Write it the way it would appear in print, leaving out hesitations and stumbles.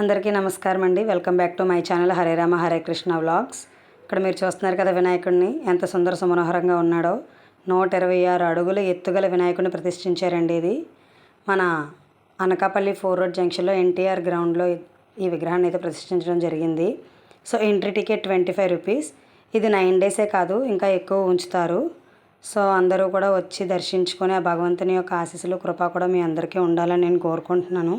అందరికీ నమస్కారం అండి. Welcome back to my channel Hare Rama Hare Krishna vlogs. ఇక్కడ మీరు చూస్తున్నారు కదా వినాయకుడిని ఎంత సుందర సుమనోహరంగా ఉన్నాడో. 126 అడుగుల ఎత్తుగల వినాయకుడిని ప్రతిష్ఠించారండి. ఇది మన అనకాపల్లి 4 రోడ్ జంక్షన్లో ఎన్టీఆర్ గ్రౌండ్లో ఈ విగ్రహాన్ని అయితే ప్రతిష్ఠించడం జరిగింది. So entry ticket 25 rupees. ఇది 9 డేసే కాదు, ఇంకా ఎక్కువ ఉంచుతారు. సో అందరూ కూడా వచ్చి దర్శించుకొని ఆ భగవంతుని యొక్క ఆశీస్సులు కృప కూడా మీ అందరికీ ఉండాలని నేను కోరుకుంటున్నాను.